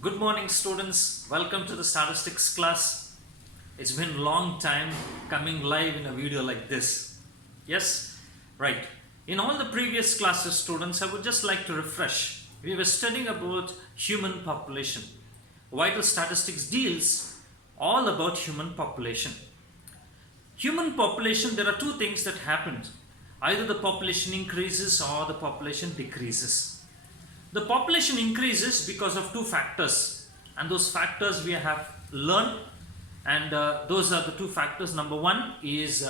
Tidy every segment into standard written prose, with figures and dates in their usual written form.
Good morning, students. Welcome to the statistics class. It's been a long time coming live in a video like this. Yes? Right. In all the previous classes, students, I would just like to refresh. We were studying about human population. Vital statistics deals all about human population. Human population, there are two things that happen. Either the population increases or the population decreases. The population increases because of two factors, and those factors we have learned, and those are the two factors. Number one is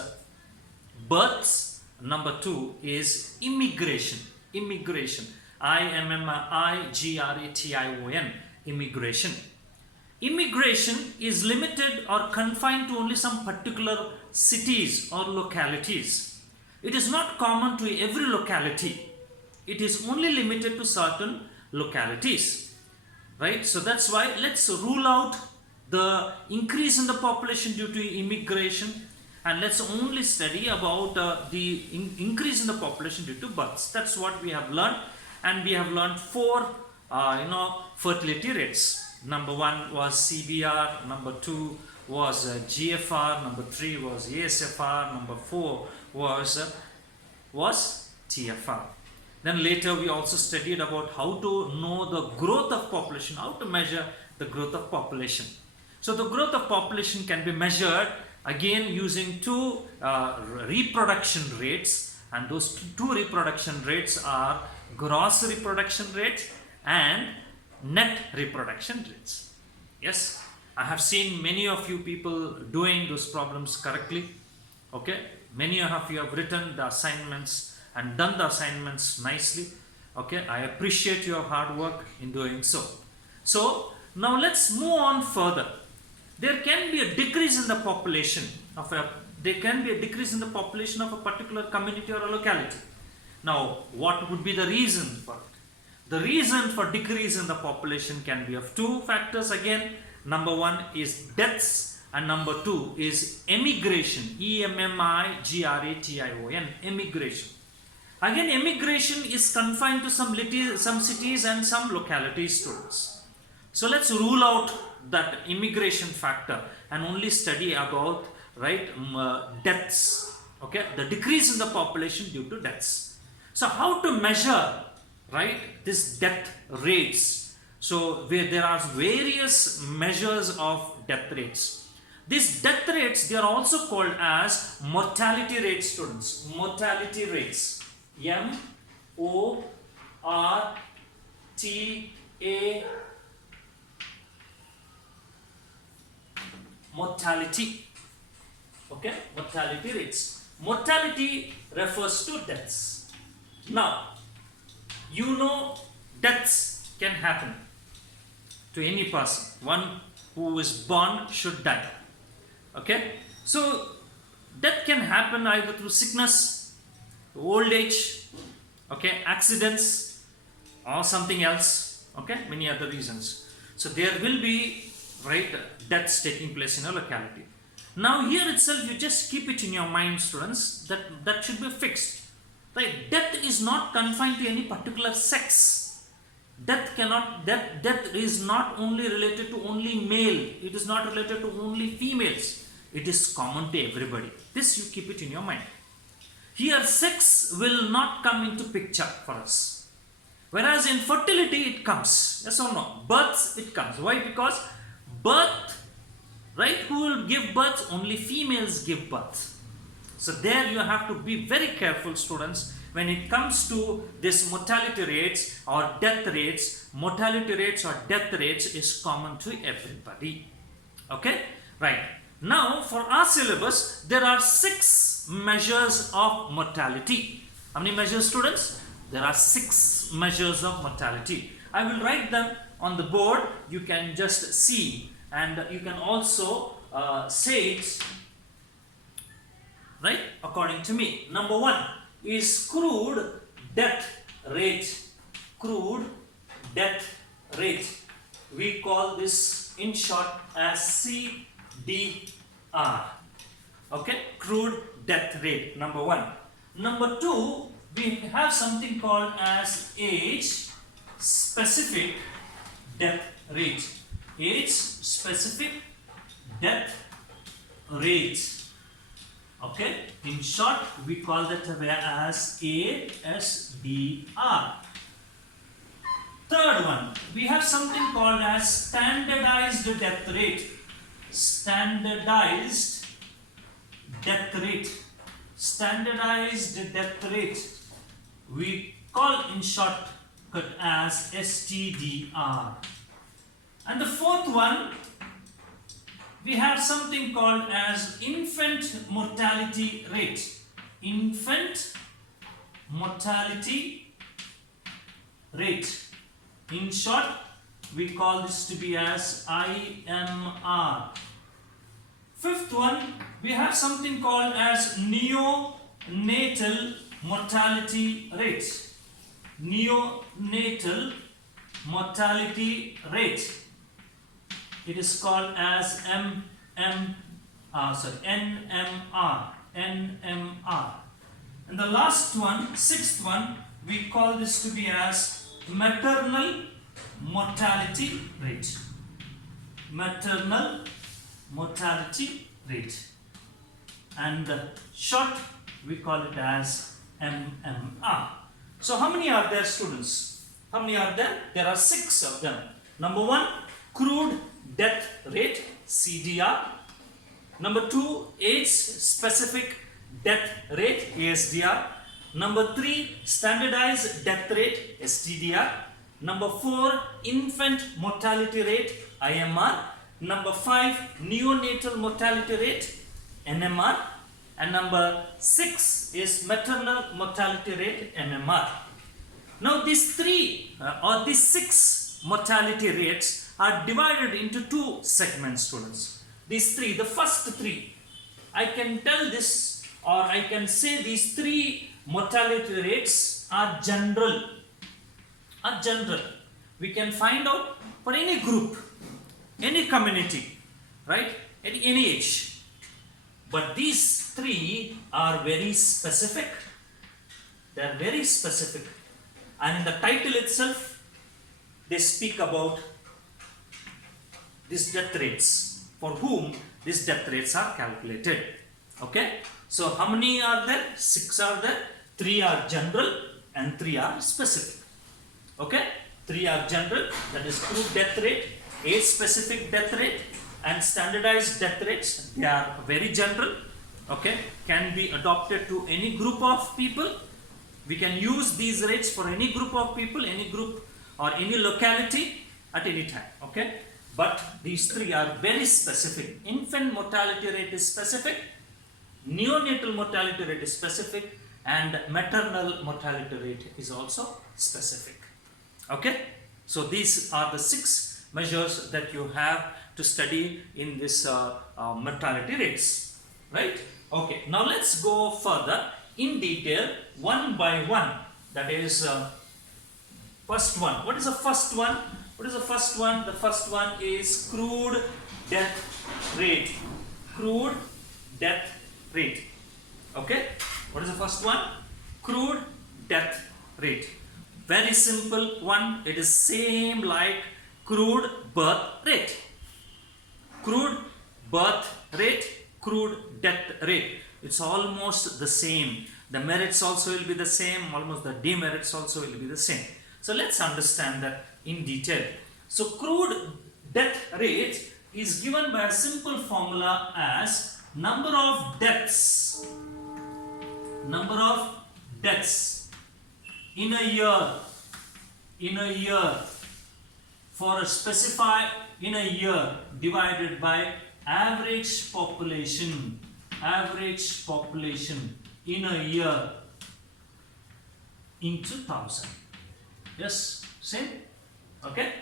births, number two is immigration. Immigration, I-M-M-I-G-R-A-T-I-O-N, immigration. Immigration is limited or confined to only some particular cities or localities. It is not common to every locality. It is only limited to certain localities, right? So that's why let's rule out the increase in the population due to immigration, and let's only study about the increase in the population due to births. That's what we have learned, and we have learned four fertility rates. Number one was CBR, number two was GFR, number three was ASFR, number four was TFR. Then later we also studied about how to know the growth of population, how to measure the growth of population. So the growth of population can be measured again using two reproduction rates, and those two reproduction rates are gross reproduction rate and net reproduction rates. Yes, I have seen many of you people doing those problems correctly. Okay, many of you have written the assignments and done the assignments nicely. Okay, I appreciate your hard work in doing so. So now let's move on further. There can be a decrease in the population of a particular community or a locality. Now, what would be the reason for it? The reason for decrease in the population can be of two factors again. Number one is deaths, and number two is emigration. E-M-M-I-G-R-A-T-I-O-N, emigration. Again, emigration is confined to some cities and some localities, students. So let's rule out that immigration factor and only study about deaths. Okay, the decrease in the population due to deaths. So how to measure this death rates? So there are various measures of death rates. These death rates, they are also called as mortality rates, students. Mortality rates. M-O-R-T-A, mortality. Okay, mortality rates. Mortality refers to deaths. Now, you know deaths can happen to any person. One who is born should die. Okay, so death can happen either through sickness, old age, okay, accidents, or something else, okay, many other reasons. So there will be deaths taking place in a locality. Now here itself, you just keep it in your mind, students, that should be fixed. Right, death is not confined to any particular sex. Death is not only related to only male. It is not related to only females. It is common to everybody. This you keep it in your mind. Here sex will not come into picture for us. Whereas in fertility it comes. Yes or no? Births it comes. Why? Because birth, who will give birth? Only females give birth. So there you have to be very careful, students, when it comes to this mortality rates or death rates. Mortality rates or death rates is common to everybody. Okay? Right. Now for our syllabus, there are 6 measures of mortality. How many measures, students? There are 6 measures of mortality. I will write them on the board. You can just see, and you can also say it according to me. Number 1 is crude death rate. Crude death rate. We call this in short as CDR. Okay, crude death rate, number 1. Number 2, we have something called as age specific death rate. Age specific death rate. Okay, in short, we call that as ASDR. Third one, we have something called as standardized death rate. Standardized death rate. Standardized death rate. We call in shortcut as STDR. And the fourth one, we have something called as infant mortality rate. Infant mortality rate. In short, we call this to be as IMR. Fifth one, we have something called as neonatal mortality rate. Neonatal mortality rate. It is called as NMR. NMR. And the last one, sixth one, we call this to be as maternal mortality rate. Maternal mortality rate. And short, we call it as MMR. So how many are there, students? How many are there? There are 6 of them. Number 1, crude death rate, CDR. Number 2, age specific death rate, ASDR. Number 3, standardized death rate, STDR. Number 4, infant mortality rate, IMR. Number 5, neonatal mortality rate, NMR. And number 6 is maternal mortality rate, MMR. Now these 6 mortality rates are divided into 2 segments, students. These 3, the first 3, I can tell this, or I can say these 3 mortality rates are general. We can find out for any group, any community, right, at any age. But these 3 are very specific. They are very specific. And in the title itself, they speak about these death rates, for whom these death rates are calculated. Okay? So how many are there? 6 are there. 3 are general and 3 are specific. Okay? 3 are general, that is crude death rate, age specific death rate, and standardized death rates. They are very general. Okay? Can be adopted to any group of people. We can use these rates for any group of people, any group or any locality at any time. Okay? But these 3 are very specific. Infant mortality rate is specific, neonatal mortality rate is specific, and maternal mortality rate is also specific. Okay? So these are the 6 measures that you have to study in this mortality rates. Right? Okay. Now let's go further in detail, one by one. That is first one. What is the first one? What is the first one? The first one is crude death rate. Crude death rate. Okay? What is the first one? Crude death rate. Very simple one. It is same like crude birth rate. Crude birth rate, crude death rate. It's almost the same. The merits also will be the same. Almost the demerits also will be the same. So let's understand that in detail. So crude death rate is given by a simple formula as number of deaths. Number of deaths in a year for a specified in a year divided by average population in a year into 1000. Yes, same. Okay,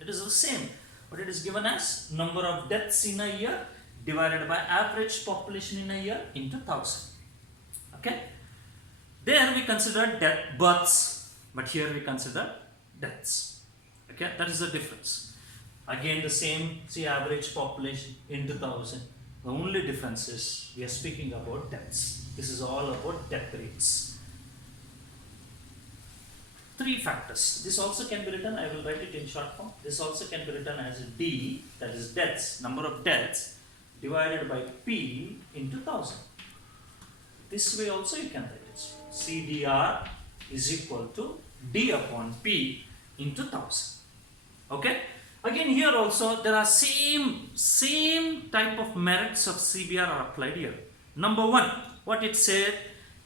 it is the same, but it is given as number of deaths in a year divided by average population in a year into 1000. Okay, there we consider births, but here we consider deaths. Okay, that is the difference. Again the same, see, average population into 1000. The only difference is we are speaking about deaths. This is all about death rates. three factors. This also can be written, I will write it in short form. This also can be written as D, that is deaths, number of deaths, divided by P into 1000. This way also you can write it. CDR is equal to D upon P into 1000. Okay? Again here also there are same type of merits of CBR are applied here. Number one, what it said,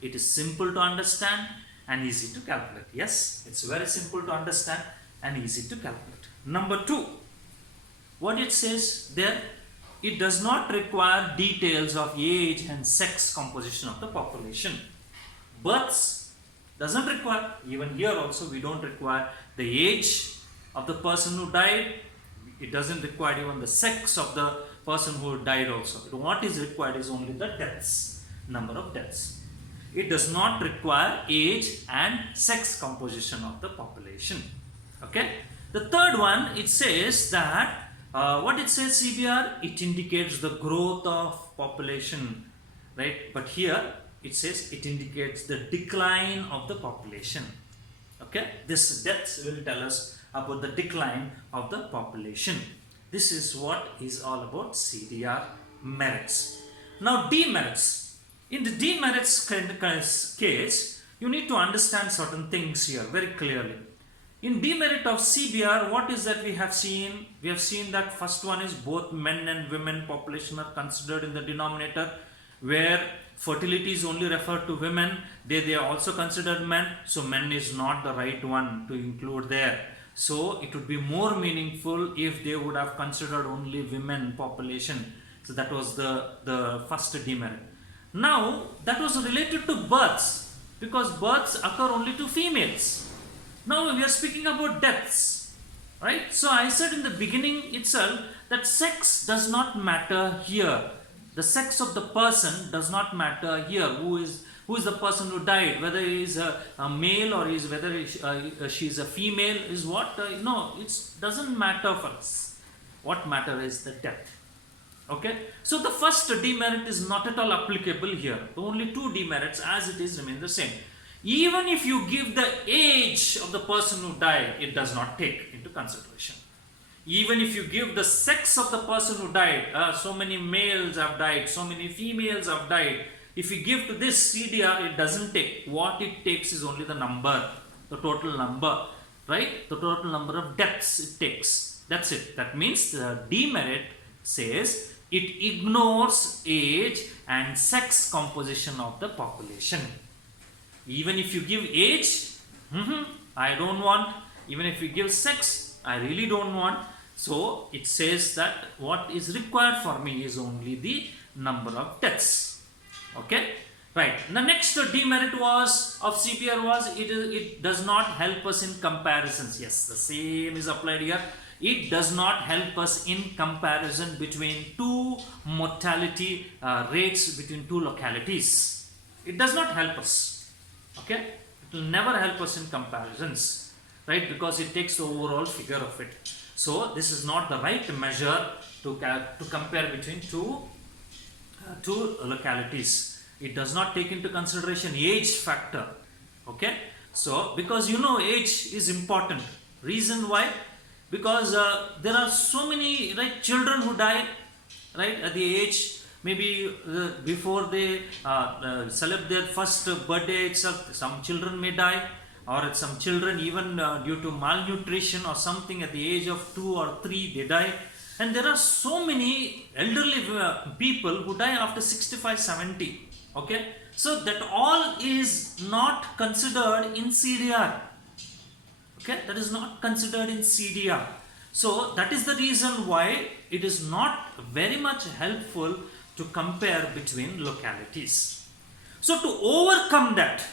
it is simple to understand and easy to calculate. Yes, it's very simple to understand and easy to calculate. Number two, what it says there, it does not require details of age and sex composition of the population. Births doesn't require, even here also we don't require the age of the person who died. It doesn't require even the sex of the person who died also. What is required is only the deaths, number of deaths. It does not require age and sex composition of the population. Okay. The third one, it says that what it says CBR, it indicates the growth of population, right? But here it says it indicates the decline of the population. Okay. This deaths will tell us about the decline of the population. This is what is all about CDR merits. Now demerits. In the demerits case, you need to understand certain things here very clearly. In demerit of CBR, what is that we have seen? We have seen that first one is both men and women population are considered in the denominator, where fertility is only referred to women. They are also considered men, so men is not the right one to include there. So it would be more meaningful if they would have considered only women population. So that was the first demerit. Now that was related to births, because births occur only to females. Now we are speaking about deaths, right? So I said in the beginning itself that sex does not matter here. The sex of the person does not matter here. Who is the person who died, whether he is a male or whether she is a female, is what? No, it doesn't matter for us. What matters is the death. Okay, so the first demerit is not at all applicable here. The only two demerits as it is remain the same. Even if you give the age of the person who died, it does not take into consideration. Even if you give the sex of the person who died, so many males have died, so many females have died. If you give to this CDR, it doesn't take. What it takes is only the number, the total number, right? The total number of deaths it takes. That's it. That means the demerit says it ignores age and sex composition of the population. Even if you give age, I don't want. Even if you give sex, I really don't want. So it says that what is required for me is only the number of deaths. Okay, right. The next demerit was of CBR was it does not help us in comparisons. Yes, the same is applied here. It does not help us in comparison between two mortality rates between two localities. It does not help us. Okay, it will never help us in comparisons, right? Because it takes the overall figure of it. So this is not the right measure to compare between two localities. It does not take into consideration age factor. Okay, so because age is important. Reason why? Because there are so many children who die at the age maybe before they celebrate their first birthday itself. Some children may die, or some children even due to malnutrition or something at the age of 2 or 3 they die. And there are so many elderly people who die after 65, 70. Okay, so that all is not considered in CDR. Okay, that is not considered in CDR. So that is the reason why it is not very much helpful to compare between localities. So to overcome that,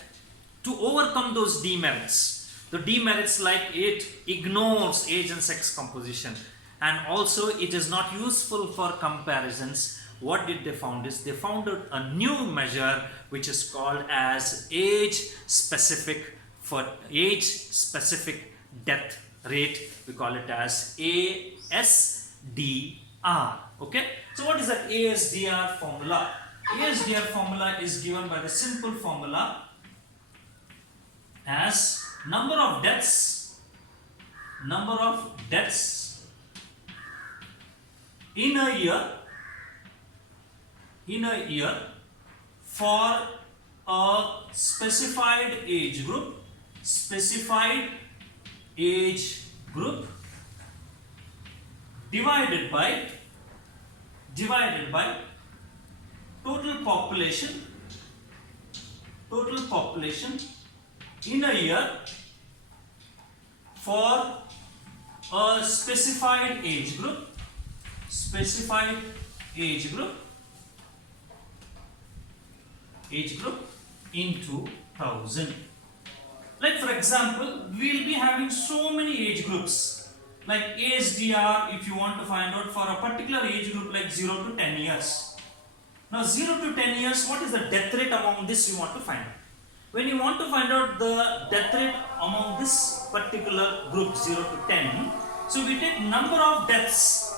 to overcome those demerits, the demerits like it ignores age and sex composition, and also it is not useful for comparisons. What did they found is they found a new measure which is called as age specific death rate. We call it as ASDR. Okay, so what is that ASDR formula? ASDR formula is given by the simple formula as number of deaths in a year for a specified age group divided by total population in a year for a specified age group into 1000. Like for example, we will be having so many age groups like ASDR. If you want to find out for a particular age group like 0 to 10 years. Now 0 to 10 years, what is the death rate among this you want to find out? When you want to find out the death rate among this particular group 0 to 10, so we take number of deaths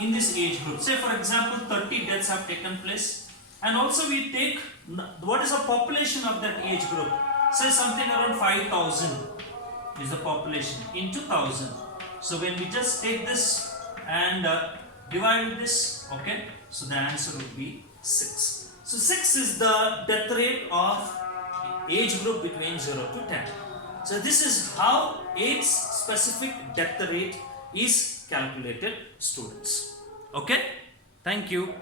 in this age group. Say for example 30 deaths have taken place, and also we take what is the population of that age group. Say something around 5000 is the population into 1000. So when we just take this and divide this, okay, so the answer would be 6. So 6 is the death rate of age group between 0 to 10. So this is how age specific death rate is calculated, students. Okay, thank you.